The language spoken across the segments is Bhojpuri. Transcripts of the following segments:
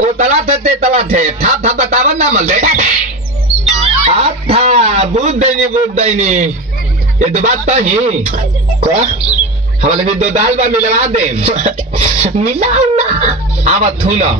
वो तला थे था बतावन ना मल था बुद्ध दैनी ये तो बात तो ही क्या हमारे भी दो दाल बा मिलवा दे मिलाओ ना आवा थू ना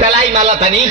तलाई माला तनी